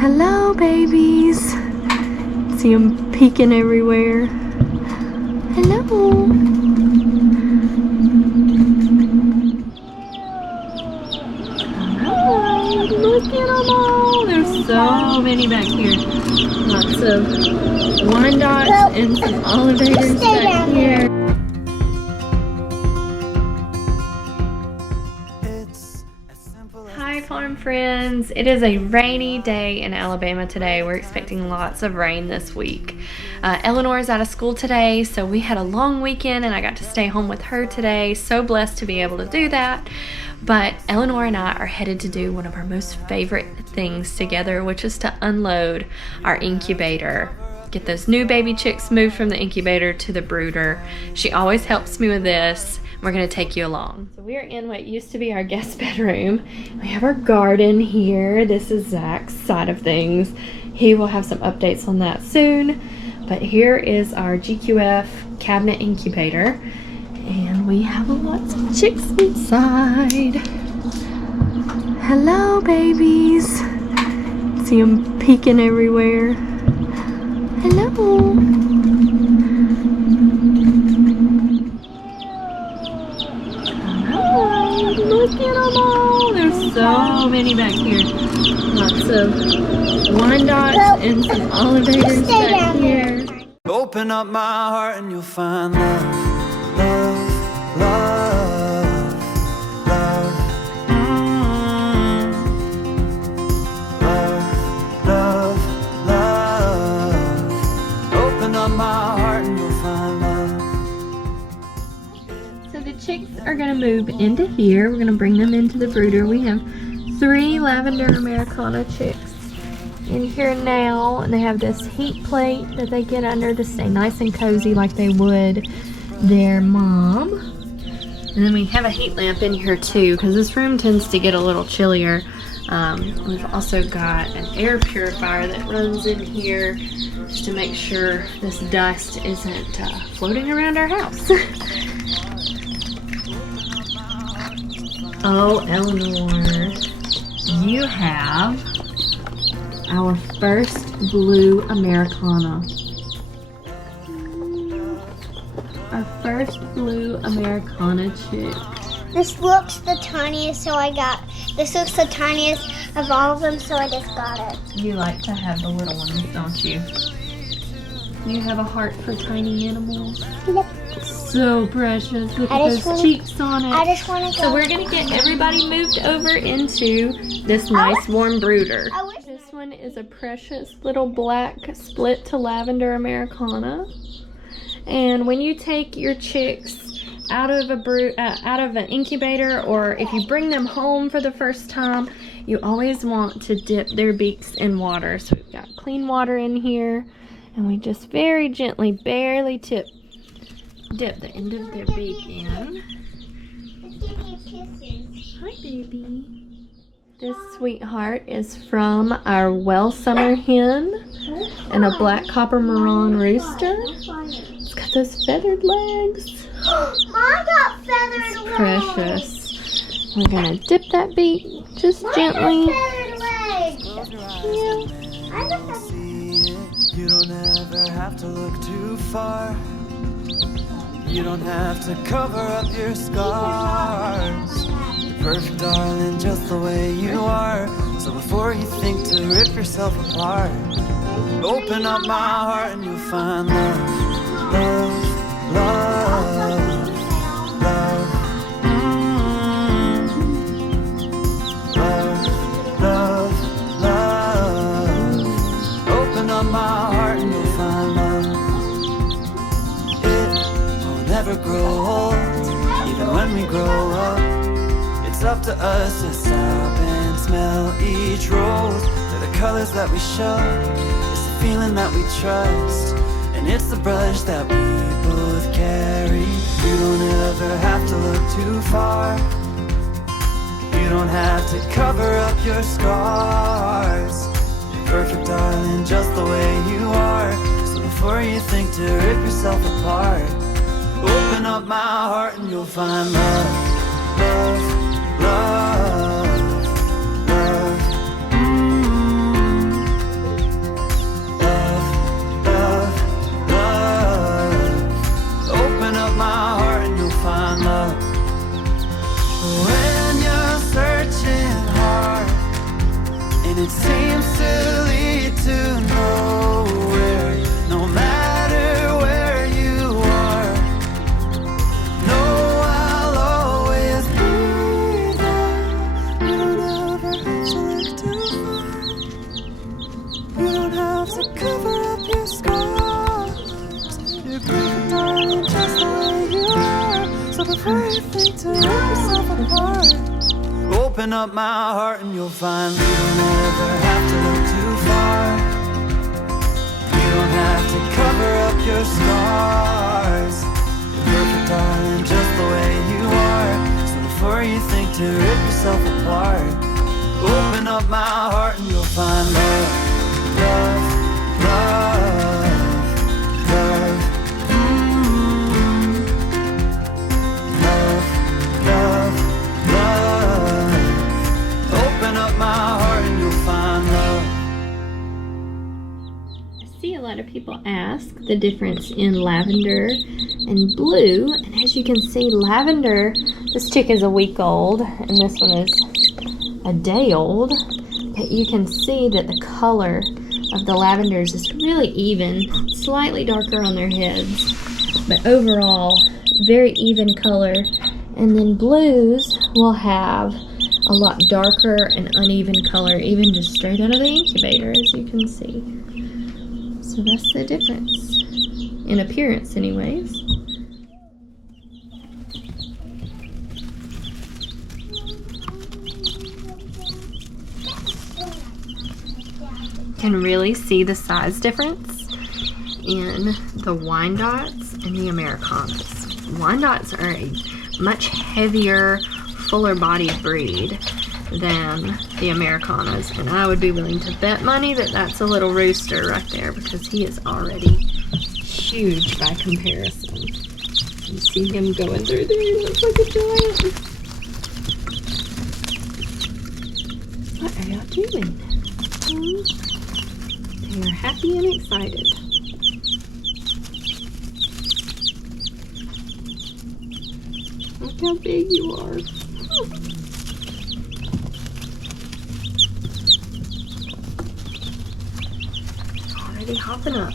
Hello, babies. See them peeking everywhere. Hello. Hi, look at them all. There's so many back here. Lots of Wyandottes and some elevators back here. Hi farm friends, it is a rainy day in Alabama today. We're expecting lots of rain this week. Eleanor is out of school today, so we had a long weekend and I got to stay home with her today. So blessed to be able to do that. But Eleanor and I are headed to do one of our most favorite things together, which is to unload our incubator. Get those new baby chicks moved from the incubator to the brooder. She always helps me with this. We're gonna take you along. So we're in what used to be our guest bedroom. We have our garden here. This is Zach's side of things. He will have some updates on that soon. But here is our GQF cabinet incubator. And we have lots of chicks inside. Hello, babies. See them peeking everywhere. Hello. Look at them all. There's so many back here. Lots of Wyandottes and some elevators back here. Open up my heart and you'll find love, love, love, love, love, love, love. Open up my heart and you'll find love. So the chicks are going to move into here. We're going to bring them into the brooder. We have 3 lavender Americana chicks in here now, and they have this heat plate that they get under to stay nice and cozy like they would their mom. And then we have a heat lamp in here too, because this room tends to get a little chillier. We've also got an air purifier that runs in here just to make sure this dust isn't floating around our house. Oh, Eleanor, you have our first blue Americana. Our first blue Americana chick. This looks the tiniest, this looks the tiniest of all of them, so I just got it. You like to have the little ones, don't you? You have a heart for tiny animals. Yep. So precious. Look at those cheeks on it. I just want to go. So we're going to get everybody moved over into this nice warm brooder. This one is a precious little black split to lavender Americana. And when you take your chicks out of an incubator, or if you bring them home for the first time, you always want to dip their beaks in water. So we've got clean water in here, and we just very gently, barely dip the end of their beak in. Hi, baby. This sweetheart is from our well summer hen and a black copper marron rooster. It's got those feathered legs. Mom got feathered legs. Precious. We're gonna dip that beak just gently. Feathered legs. Yeah. You don't ever have to look too far. You don't have to cover up your scars. You're perfect, darling, just the way you are. So before you think to rip yourself apart, open up my heart and you'll find love, love, love, love, love, love, love. Open up my heart and you'll find love. Never grow old, even when we grow up. It's up to us to stop and smell each rose. They're the colors that we show, it's the feeling that we trust, and it's the brush that we both carry. You don't ever have to look too far. You don't have to cover up your scars. You're perfect, darling, just the way you are. So before you think to rip yourself apart, open up my heart and you'll find love, love, love, love, and it seems to lead to nowhere. No matter where you are, no, I'll always be there. You don't ever have to look too far. You don't have to cover up your scars. You're perfect, darling, just the way you are. So before you think to rip yourself apart, open up my heart and you'll find you don't ever have to look too far. You don't have to cover up your scars. You're perfect, darling, just the way you are. So before you think to rip yourself apart, open up my heart and you'll find love, love, love, love. Love, love, love. Open up my heart and you'll find love. I see a lot of people ask the difference in lavender and blue, and as you can see, lavender, this chick is a week old and this one is a day old, but you can see that the color of the lavenders is really even, slightly darker on their heads, but overall very even color. And then blues will have a lot darker and uneven color, even just straight out of the incubator, as you can see. So that's the difference in appearance anyways. Can really see the size difference in the Wyandottes and the Americanas. Wyandottes are a much heavier, fuller bodied breed than the Americanas, and I would be willing to bet money that that's a little rooster right there, because he is already huge by comparison. You see him going through there, he looks like a giant. What are y'all doing? They are happy and excited. Look how big you are. Already hopping up.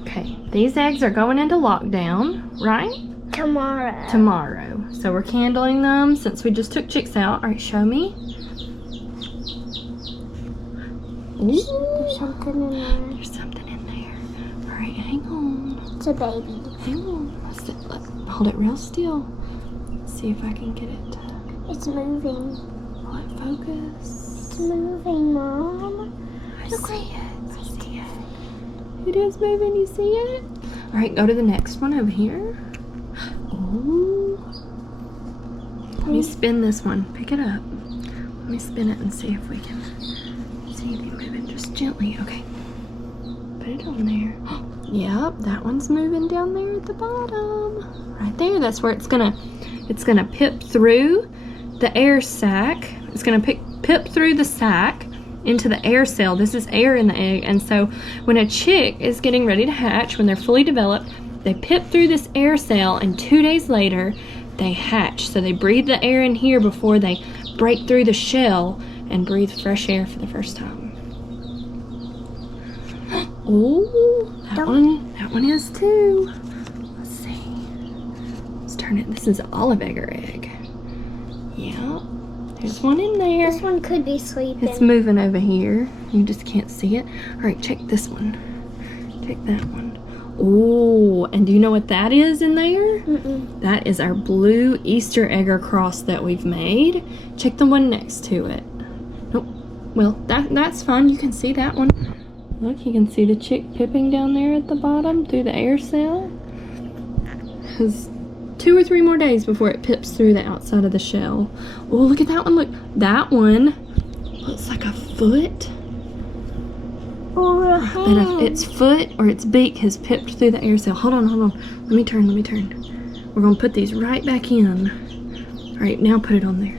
Okay, these eggs are going into lockdown, right? Tomorrow. Tomorrow. So we're candling them since we just took chicks out. All right, show me. There's something in there. There's something in there. All right, hang on. It's a baby. Hang on. Hold it real still. Let's see if I can get it. It's moving. Will it focus? It's moving, Mom. I see it. I see it. It is moving. You see it? All right, go to the next one over here. Oh. Let me spin this one. Pick it up. Let me spin it and see if we can see it moving just gently. Okay. Put it on there. Yep, that one's moving down there at the bottom. Right there, that's where it's gonna pip through the air sac. It's gonna pip through the sac into the air cell. This is air in the egg, and so when a chick is getting ready to hatch, when they're fully developed, they pip through this air cell, and 2 days later, they hatch. So they breathe the air in here before they break through the shell and breathe fresh air for the first time. Oh, that one is too. Let's see. Let's turn it. This is an olive egg. Yeah, there's one in there. This one could be sleeping. It's moving over here. You just can't see it. All right, check this one. Check that one. Oh, and do you know what that is in there? Mm-mm. That is our blue Easter egger cross that we've made. Check the one next to it. Nope. Well, that's fine. You can see that one. Look, you can see the chick pipping down there at the bottom through the air cell. It's 2 or 3 more days before it pips through the outside of the shell. Oh, look at that one. Look, that one looks like a foot. Or a hand. But its foot or its beak has pipped through the air cell. Hold on. Let me turn. We're going to put these right back in. All right, now put it on there.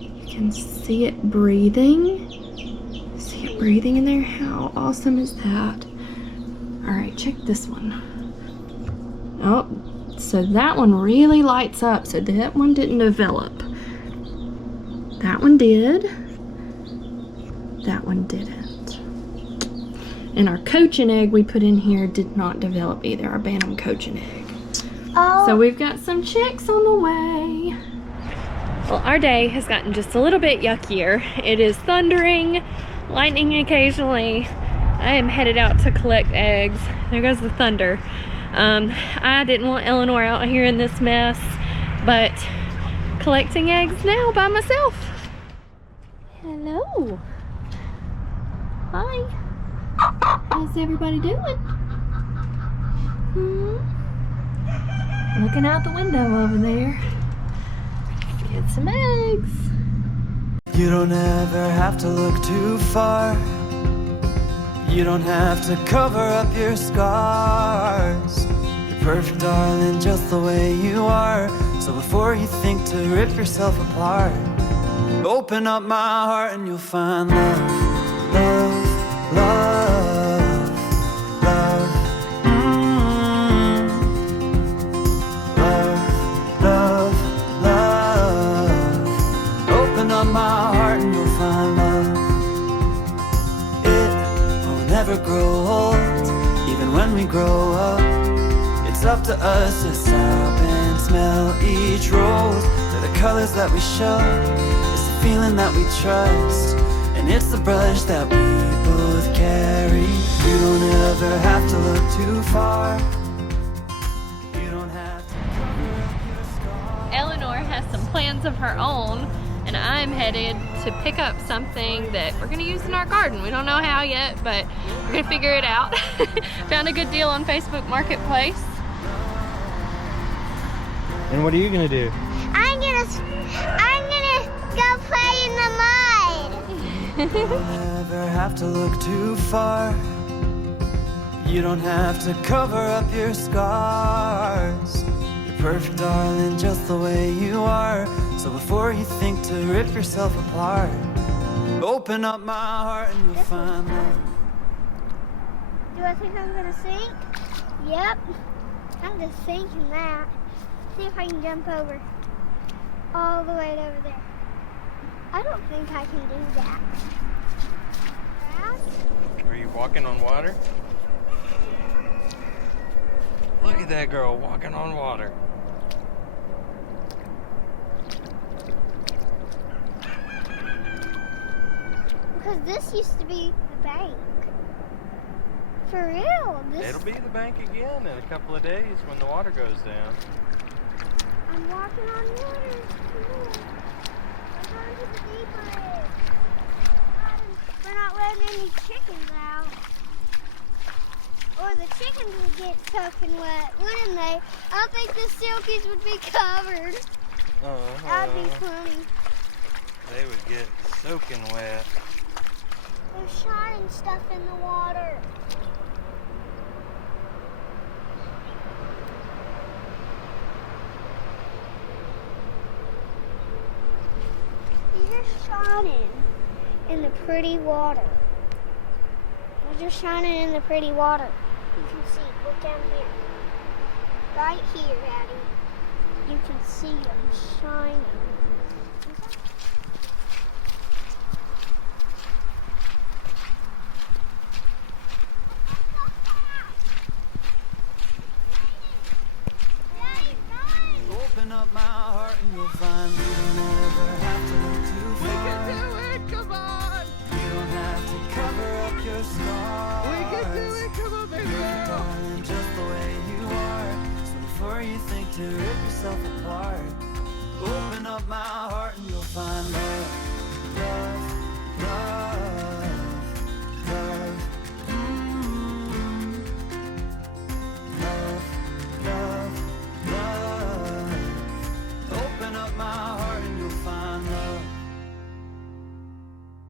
You can see it breathing. See it breathing in there? How awesome is that? All right, check this one. Oh, so that one really lights up. So that one didn't develop. That one did. That one didn't. And our cochin egg we put in here did not develop either, our Bantam cochin egg. Oh. So we've got some chicks on the way. Well, our day has gotten just a little bit yuckier. It is thundering, lightning occasionally. I am headed out to collect eggs. There goes the thunder. I didn't want Eleanor out here in this mess, but collecting eggs now by myself. Hello. Hi. How's everybody doing? Looking out the window over there. Get some eggs. You don't ever have to look too far. You don't have to cover up your scars. You're perfect, darling, just the way you are. So before you think to rip yourself apart, open up my heart and you'll find love, love, love, love. Love, love, love. Open up my heart and you'll find love. It will never grow old, even when we grow up. It's up to us to stop and smell each rose. They're the colors that we show. It's the feeling that we trust. And it's the brush that we both carry. You don't ever have to look too far. You don't have to cover up your scars. Eleanor has some plans of her own, and I'm headed to pick up something that we're gonna use in our garden. We don't know how yet, but we're gonna figure it out. Found a good deal on Facebook Marketplace. And what are you gonna do? I'm gonna go play in the mud. You don't ever have to look too far. You don't have to cover up your scars. You're perfect, darling, just the way you are. So before you think to rip yourself apart, open up my heart and you'll find love. Do I think I'm gonna sink? Yep. I'm just sinking that. See if I can jump over. All the way over there. I don't think I can do that. Grass? Are you walking on water? Look at that girl walking on water. Because this used to be the bank. For real. It'll be the bank again in a couple of days when the water goes down. I'm walking on water. Cool. I'm going to the deeper end. We're not letting any chickens out. Or the chickens would get soaking wet, wouldn't they? I think the silkies would be covered. That'd be funny. They would get soaking wet. They're shining stuff in the water. They're shining in the pretty water. They're just shining in the pretty water. You can see, look down here. Right here, Daddy. You can see them shining. Open up my heart and you'll find you don't ever have to look too far. We can do it, come on! You don't have to cover up your scars. We can do it, come on, baby girl! Darling, just the way you are. So before you think to rip yourself apart, open up my heart and you'll find love, love, love.